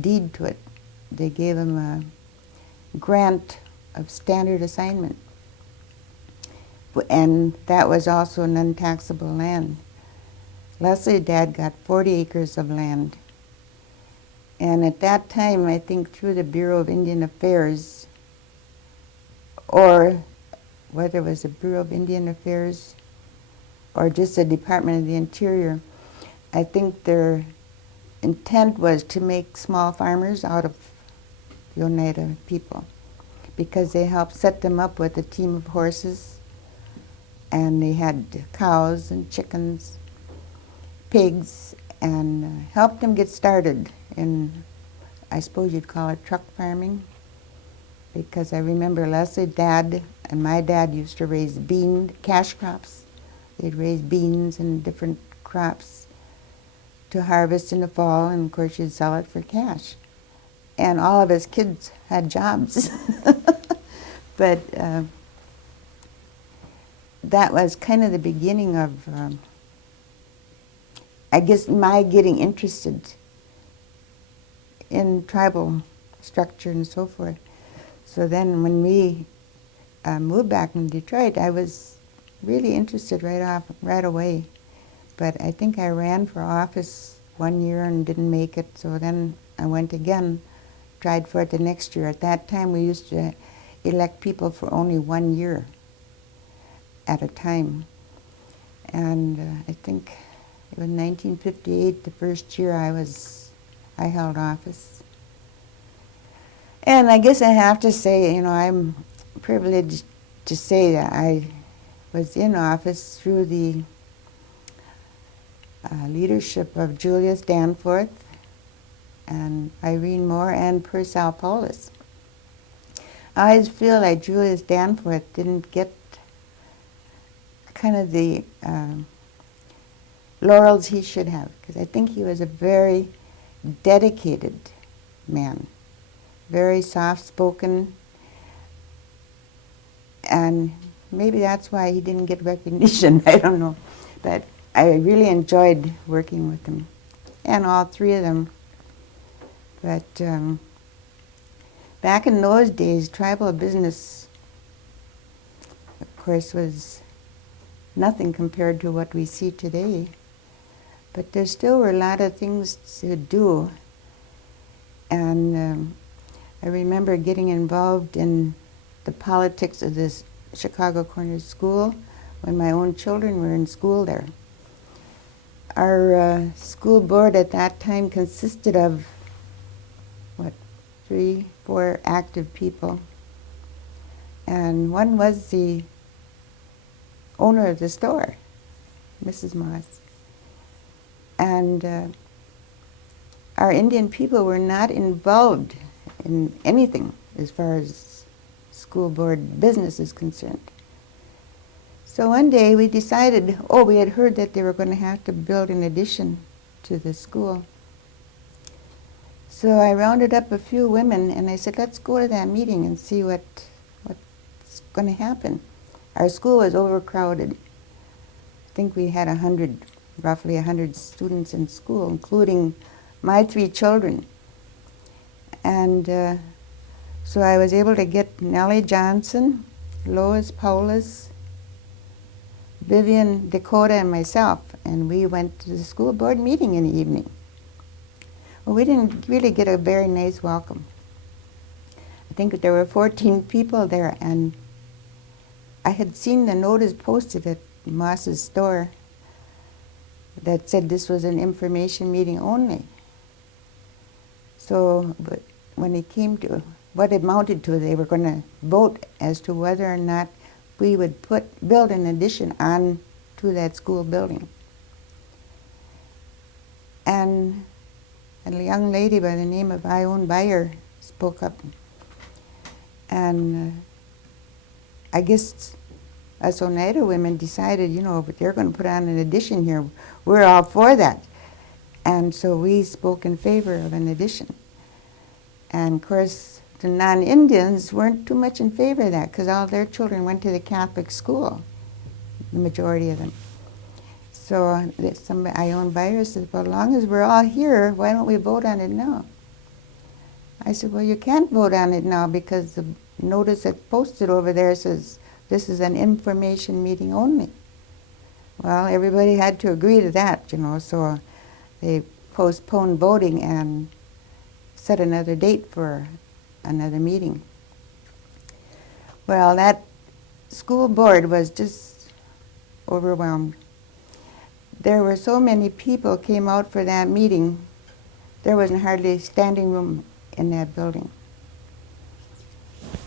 deed to it. They gave him a grant of standard assignment. And that was also non-taxable land. Leslie's dad got 40 acres of land. And at that time, I think through the Bureau of Indian Affairs, or whether it was the Bureau of Indian Affairs or just the Department of the Interior, I think their intent was to make small farmers out of the Oneida people, because they helped set them up with a team of horses, and they had cows and chickens, pigs, and helped them get started in, I suppose you'd call it truck farming, because I remember Leslie's dad and my dad used to raise cash crops. They'd raise beans and different crops to harvest in the fall, and of course you'd sell it for cash. And all of his kids had jobs. But that was kind of the beginning of, I guess, my getting interested in tribal structure and so forth. So then when we moved back in Detroit, I was really interested right away. But I think I ran for office one year and didn't make it, so then I went again, tried for it the next year. At that time, we used to elect people for only 1 year at a time. And I think it was 1958, the first year I held office. And I guess I have to say, you know, I'm privileged to say that I was in office through the leadership of Julius Danforth and Irene Moore and Purcell Paulus. I always feel like Julius Danforth didn't get kind of the laurels he should have, because I think he was a very dedicated man, very soft-spoken, and maybe that's why he didn't get recognition, I don't know. But I really enjoyed working with him, and all three of them. But back in those days, tribal business, of course, was nothing compared to what we see today. But there still were a lot of things to do. And I remember getting involved in the politics of this Chicago Corner School when my own children were in school there. Our school board at that time consisted of, 3, 4 active people. And one was the owner of the store, Mrs. Moss. And our Indian people were not involved in anything as far as school board business is concerned. So one day we decided, we had heard that they were going to have to build an addition to the school. So I rounded up a few women and I said, let's go to that meeting and see what's going to happen. Our school was overcrowded. I think we had roughly 100 students in school, including my 3 children. And so I was able to get Nellie Johnson, Lois Paulus, Vivian Dakota, and myself, and we went to the school board meeting in the evening. Well, we didn't really get a very nice welcome. I think there were 14 people there, and I had seen the notice posted at Moss's store that said this was an information meeting only. So, but when it came to what it amounted to, they were going to vote as to whether or not we would build an addition on to that school building. And a young lady by the name of Ione Bayer spoke up. And I guess us Oneida women decided, but they're going to put on an addition here. We're all for that. And so we spoke in favor of an addition. And of course, the non-Indians weren't too much in favor of that because all their children went to the Catholic school, the majority of them. So I own buyers said, well, as long as we're all here, why don't we vote on it now? I said, well, you can't vote on it now because the notice that's posted over there says this is an information meeting only. Well, everybody had to agree to that, so they postponed voting and set another date for another meeting. Well, that school board was just overwhelmed. There were so many people came out for that meeting, there wasn't hardly standing room in that building.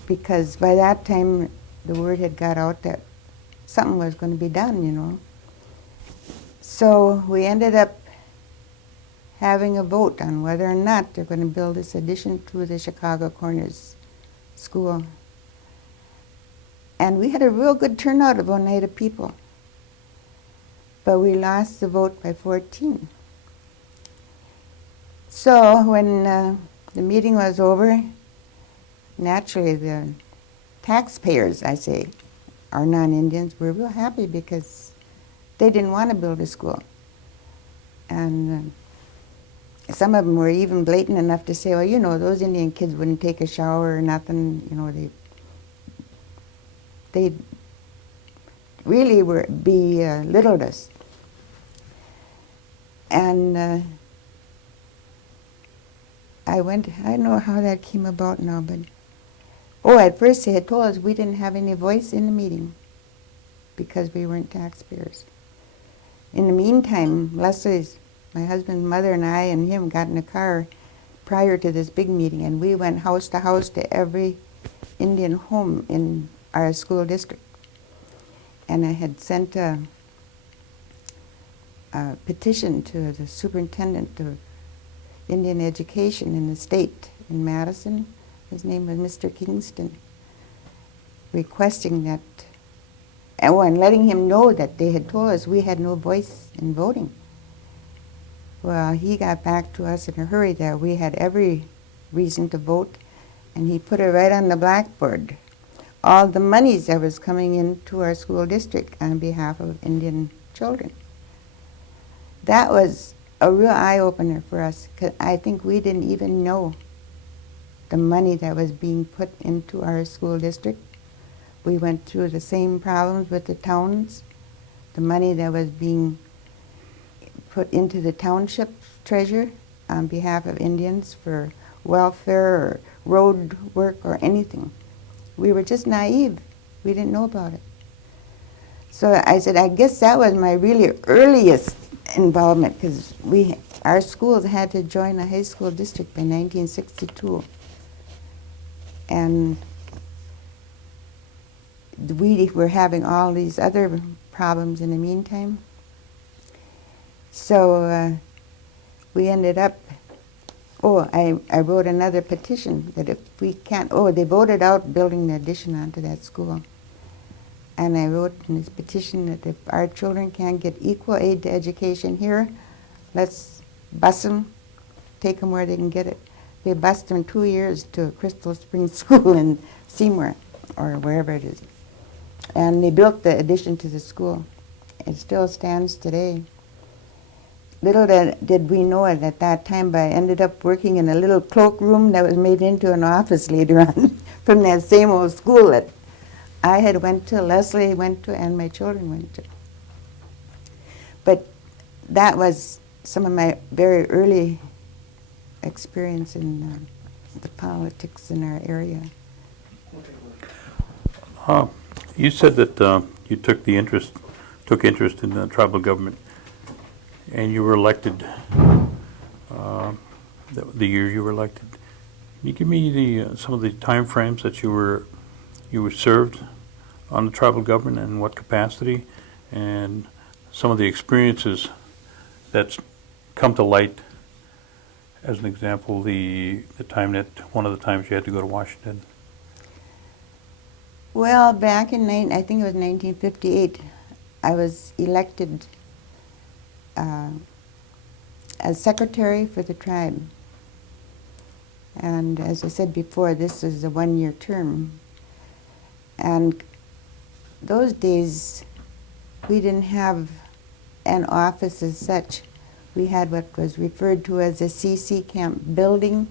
Because by that time, the word had got out that something was going to be done, So we ended up having a vote on whether or not they're going to build this addition to the Chicago Corners School. And we had a real good turnout of Oneida people. But we lost the vote by 14. So when the meeting was over, naturally the taxpayers, I say, our non-Indians, were real happy because they didn't want to build a school. And some of them were even blatant enough to say, well, those Indian kids wouldn't take a shower or nothing, they really belittled us. And I don't know how that came about now, but, at first they had told us we didn't have any voice in the meeting because we weren't taxpayers. In the meantime, Leslie's, my husband's mother and I and him got in a car prior to this big meeting, and we went house to house to every Indian home in our school district. And I had sent a petition to the superintendent of Indian education in the state in Madison. His name was Mr. Kingston, requesting that, and letting him know that they had told us we had no voice in voting. Well, he got back to us in a hurry that we had every reason to vote, and he put it right on the blackboard. All the monies that was coming into our school district on behalf of Indian children. That was a real eye-opener for us, because I think we didn't even know the money that was being put into our school district. We went through the same problems with the towns. The money that was being put into the township treasure on behalf of Indians for welfare or road work or anything. We were just naive. We didn't know about it. So I said, I guess that was my really earliest involvement, because our schools had to join a high school district by 1962. And we were having all these other problems in the meantime. So we ended up, I wrote another petition that if we can't, they voted out building the addition onto that school. And I wrote in this petition that if our children can't get equal aid to education here, let's bus them, take them where they can get it. They bused them 2 years to Crystal Springs School in Seymour, or wherever it is. And they built the addition to the school. It still stands today. Little did we know it at that time, but I ended up working in a little cloakroom that was made into an office later on from that same old school that I had went to, Leslie went to, and my children went to. But that was some of my very early experience in the politics in our area. You said that you took interest in the tribal government, and you were elected the year you were elected. Can you give me some of the time frames that you were served on the tribal government and in what capacity, and some of the experiences that's come to light? As an example, one of the times you had to go to Washington. Well, back in, I think it was 1958, I was elected as secretary for the tribe. And as I said before, this is a one-year term. And those days, we didn't have an office as such. We had what was referred to as a CC camp building,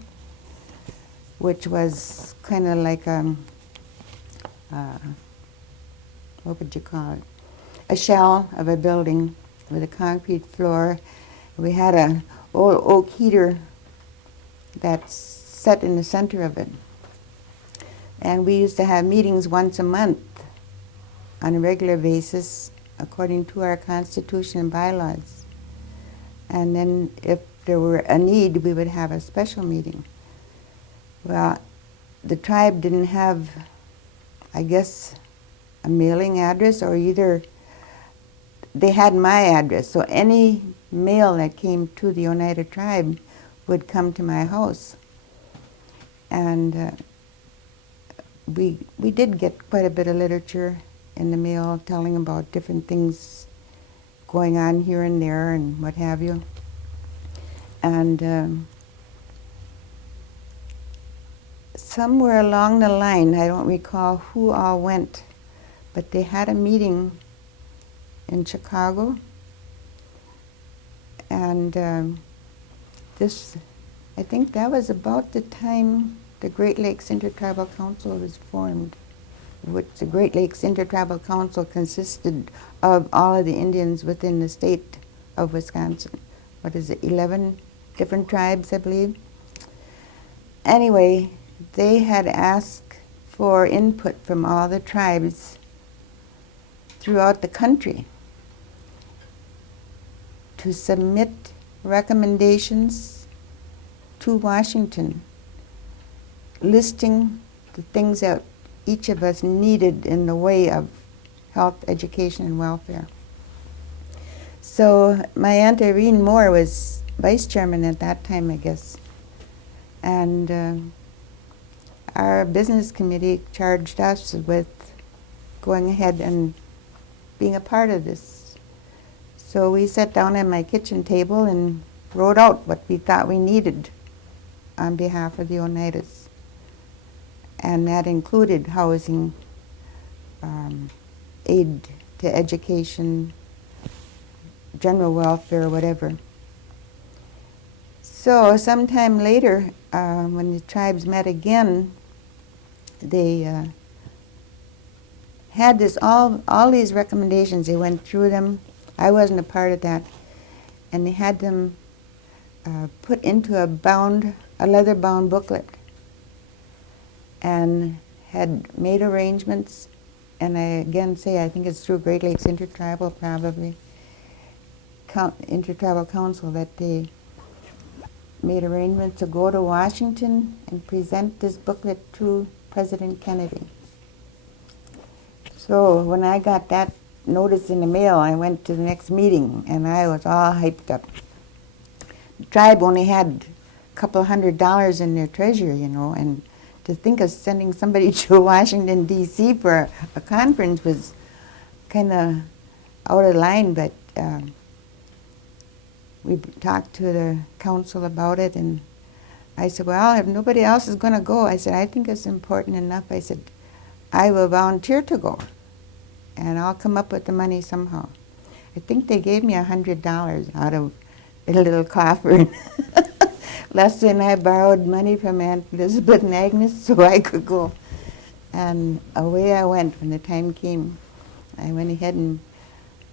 which was kind of like what would you call it? A shell of a building with a concrete floor. We had an old oak heater that's set in the center of it. And we used to have meetings once a month on a regular basis according to our constitution and bylaws. And then if there were a need, we would have a special meeting. Well, the tribe didn't have, I guess, a mailing address, or either they had my address. So any mail that came to the Oneida tribe would come to my house. And we did get quite a bit of literature in the mail telling about different things going on here and there and what have you. And somewhere along the line, I don't recall who all went, but they had a meeting in Chicago. And this, I think that was about the time the Great Lakes Intertribal Council was formed, which the Great Lakes Intertribal Council consisted of all of the Indians within the state of Wisconsin. What is it, 11 different tribes, I believe? Anyway, they had asked for input from all the tribes throughout the country to submit recommendations to Washington, listing the things that each of us needed in the way of health, education, and welfare. So my Aunt Irene Moore was vice chairman at that time, I guess. And our business committee charged us with going ahead and being a part of this. So we sat down at my kitchen table and wrote out what we thought we needed on behalf of the Oneidas. And that included housing, aid to education, general welfare, whatever. So sometime later, when the tribes met again, they had this all these recommendations. They went through them. I wasn't a part of that, and they had them put into a leather-bound booklet, and had made arrangements. And I again say I think it's through Great Lakes Intertribal, probably Intertribal Council, that they made arrangements to go to Washington and present this booklet to President Kennedy. So when I got that notice in the mail, I went to the next meeting, and I was all hyped up. The tribe only had a couple $100 in their treasury, you know, and to think of sending somebody to Washington, D.C. for a conference was kind of out of line, but we talked to the council about it, and I said, well, if nobody else is going to go, I said, I think it's important enough. I said, I will volunteer to go, and I'll come up with the money somehow. I think they gave me $100 out of a little coffer. Lester and I borrowed money from Aunt Elizabeth and Agnes so I could go. And away I went when the time came. I went ahead and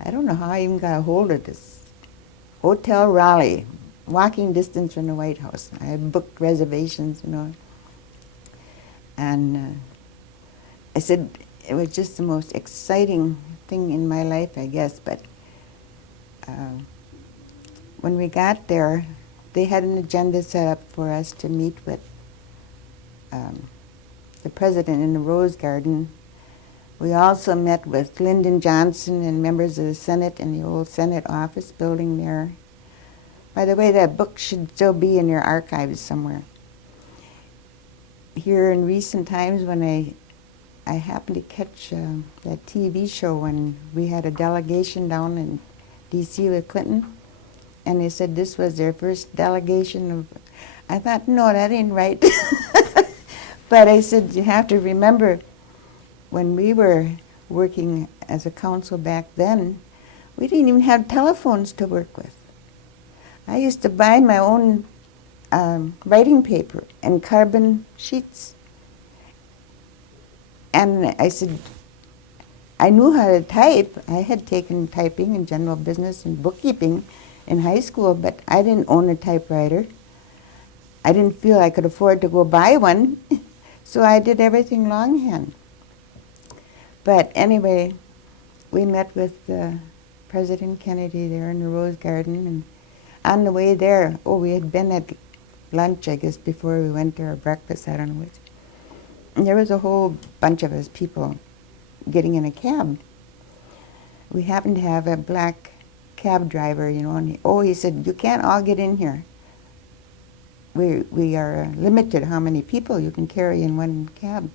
I don't know how I even got a hold of this. Hotel Raleigh, walking distance from the White House. I had booked reservations, you know. And I said it was just the most exciting thing in my life, I guess. But when we got there, they had an agenda set up for us to meet with the president in the Rose Garden. We also met with Lyndon Johnson and members of the Senate in the old Senate office building there. By the way, that book should still be in your archives somewhere. Here in recent times, when I I happened to catch that TV show when we had a delegation down in D.C. with Clinton, and they said this was their first delegation of. I thought, no, that ain't right. But I said, you have to remember, when we were working as a council back then, we didn't even have telephones to work with. I used to buy my own writing paper and carbon sheets. And I said, I knew how to type. I had taken typing and general business and bookkeeping in high school, but I didn't own a typewriter. I didn't feel I could afford to go buy one, so I did everything longhand. But anyway, we met with President Kennedy there in the Rose Garden, and on the way there, we had been at lunch, I guess, before we went to our breakfast, I don't know which. And there was a whole bunch of us people getting in a cab. We happened to have a black cab driver, and he said, you can't all get in here. We are limited how many people you can carry in one cab.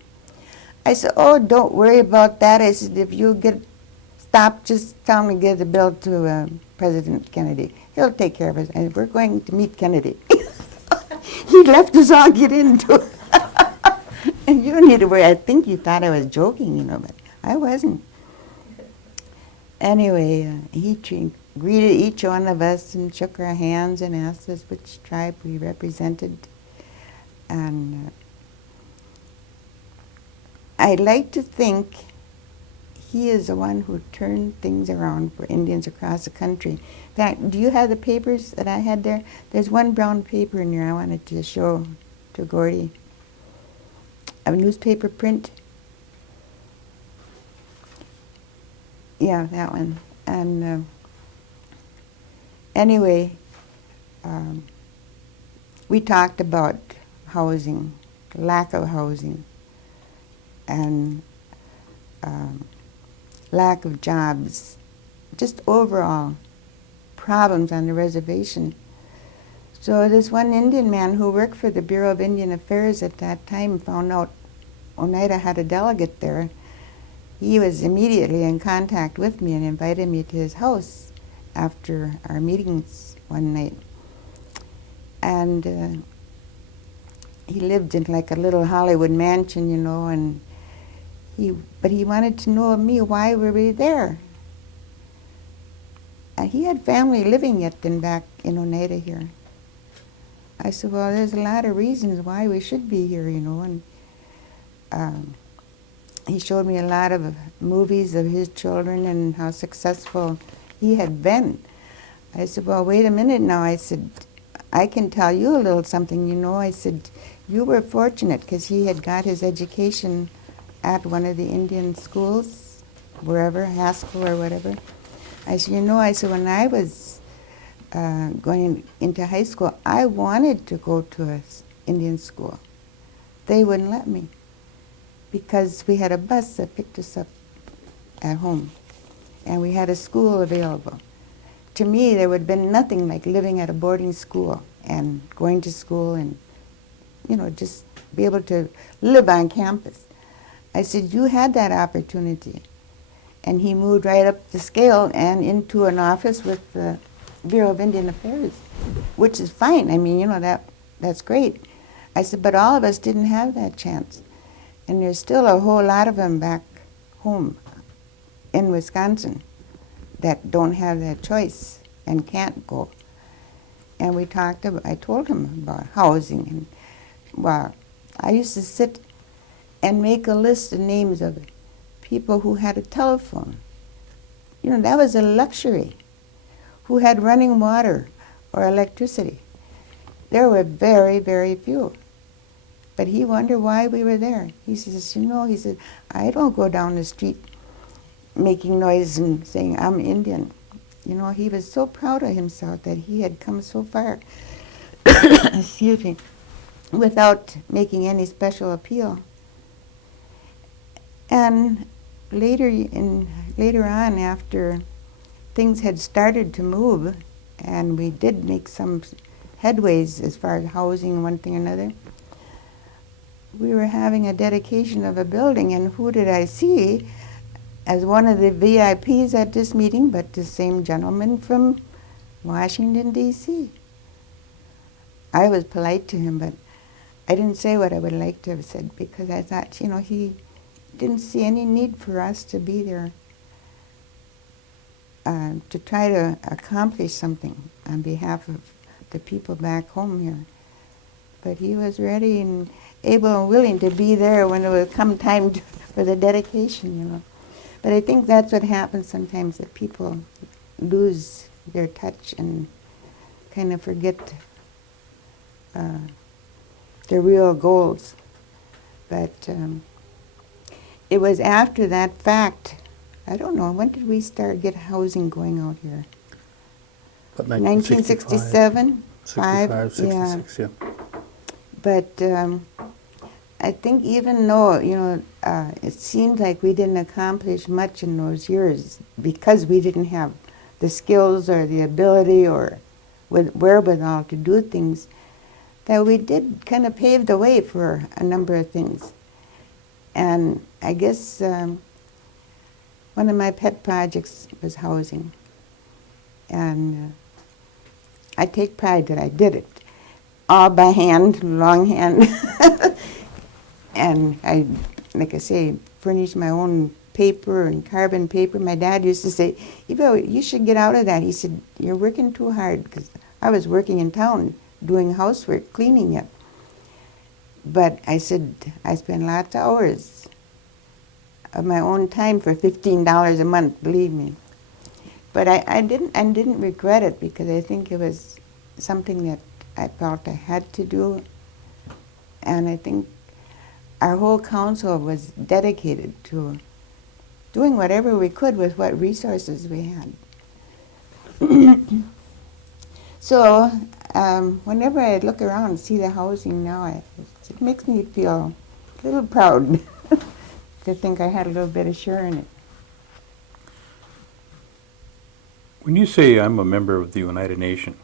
I said, oh, don't worry about that. I said, if you get stopped, just tell me to give the bill to President Kennedy. He'll take care of us. And we're going to meet Kennedy. He left us all get into it. And you don't need to worry. I think you thought I was joking, but I wasn't. Anyway, he greeted each one of us and shook our hands and asked us which tribe we represented. And I'd like to think he is the one who turned things around for Indians across the country. In fact, do you have the papers that I had there? There's one brown paper in there I wanted to show to Gordy. A newspaper print. Yeah, that one. And anyway, we talked about housing, lack of housing, and lack of jobs, just overall problems on the reservation. So this one Indian man who worked for the Bureau of Indian Affairs at that time found out Oneida had a delegate there. He was immediately in contact with me and invited me to his house after our meetings one night. And he lived in like a little Hollywood mansion, and but he wanted to know of me, why were we there? And he had family living yet then back in Oneida here. I said, well, there's a lot of reasons why we should be here, and he showed me a lot of movies of his children and how successful he had been. I said, well, wait a minute now. I said, I can tell you a little something, I said, you were fortunate because he had got his education at one of the Indian schools, wherever, Haskell or whatever. I said, I said, when I was going into high school, I wanted to go to an Indian school. They wouldn't let me because we had a bus that picked us up at home and we had a school available. To me, there would have been nothing like living at a boarding school and going to school and, just be able to live on campus. I said, you had that opportunity. And he moved right up the scale and into an office with the Bureau of Indian Affairs, which is fine. I mean, that's great. I said, but all of us didn't have that chance. And there's still a whole lot of them back home in Wisconsin that don't have that choice and can't go. And I told him about housing. And, well, I used to sit and make a list of names of people who had a telephone. That was a luxury. Who had running water or electricity. There were very, very few. But he wondered why we were there. He says, he said, I don't go down the street making noise and saying, I'm Indian. He was so proud of himself that he had come so far, excuse me, without making any special appeal. And later on, after things had started to move, and we did make some headways as far as housing, one thing or another, we were having a dedication of a building, and who did I see as one of the VIPs at this meeting but the same gentleman from Washington, D.C. I was polite to him, but I didn't say what I would like to have said because I thought, he didn't see any need for us to be there to try to accomplish something on behalf of the people back home here. But he was ready and able and willing to be there when it would come time for the dedication, But I think that's what happens sometimes, that people lose their touch and kind of forget their real goals. But it was after that fact, I don't know, when did we get housing going out here? But 1967? 65, 66, yeah. But I think even though, it seemed like we didn't accomplish much in those years because we didn't have the skills or the ability or wherewithal to do things, that we did kind of pave the way for a number of things. And I guess one of my pet projects was housing. And I take pride that I did it. All by hand, longhand. And I, like I say, furnished my own paper and carbon paper. My dad used to say, Eva, you should get out of that. He said, you're working too hard, because I was working in town doing housework, cleaning it. But I said, I spend lots of hours of my own time for $15 a month, believe me. But I didn't regret it, because I think it was something that I felt I had to do. And I think our whole council was dedicated to doing whatever we could with what resources we had. So whenever I look around and see the housing now, it makes me feel a little proud to think I had a little bit of share in it. When you say I'm a member of the United Nations,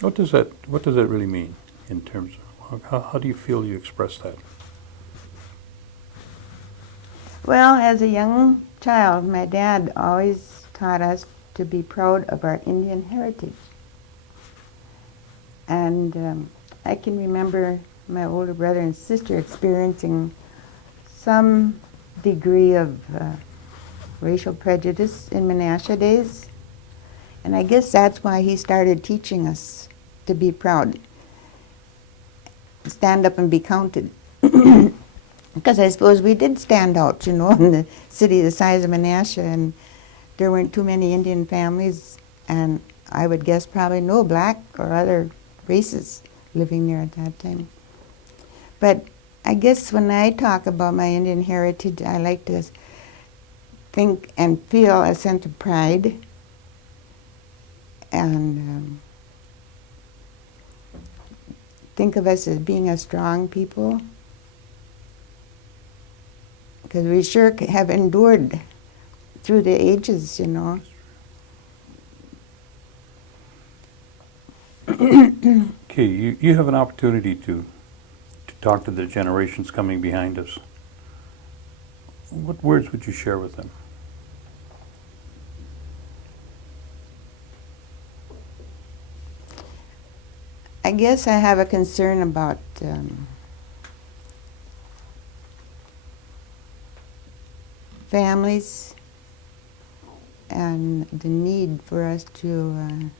what does that really mean in terms of how do you feel you express that? Well, as a young child, my dad always taught us to be proud of our Indian heritage. And I can remember my older brother and sister experiencing some degree of racial prejudice in Menasha days. And I guess that's why he started teaching us to be proud. Stand up and be counted. Because I suppose we did stand out, in the city the size of Menasha, and there weren't too many Indian families, and I would guess probably no black or other races living there at that time. But I guess when I talk about my Indian heritage, I like to think and feel a sense of pride and think of us as being a strong people, because we sure have endured through the ages, Okay, you have an opportunity to talk to the generations coming behind us. What words would you share with them? I guess I have a concern about families and the need for us to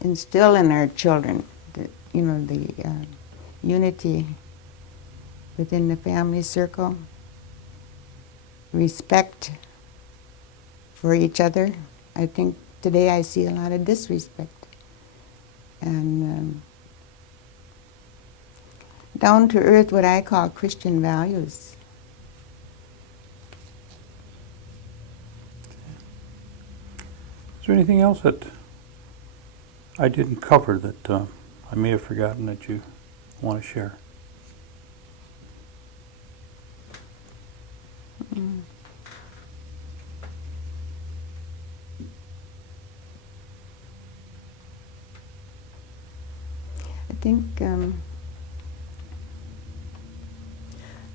instill in our children the unity within the family circle, respect for each other. I think today I see a lot of disrespect. And down to earth, what I call Christian values. Is there anything else that I didn't cover that I may have forgotten that you want to share? Mm. I think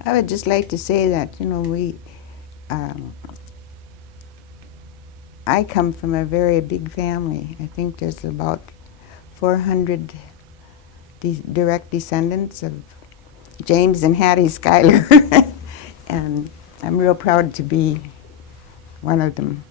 I would just like to say that, you know, I come from a very big family. I think there's about 400 direct descendants of James and Hattie Schuyler. And I'm real proud to be one of them.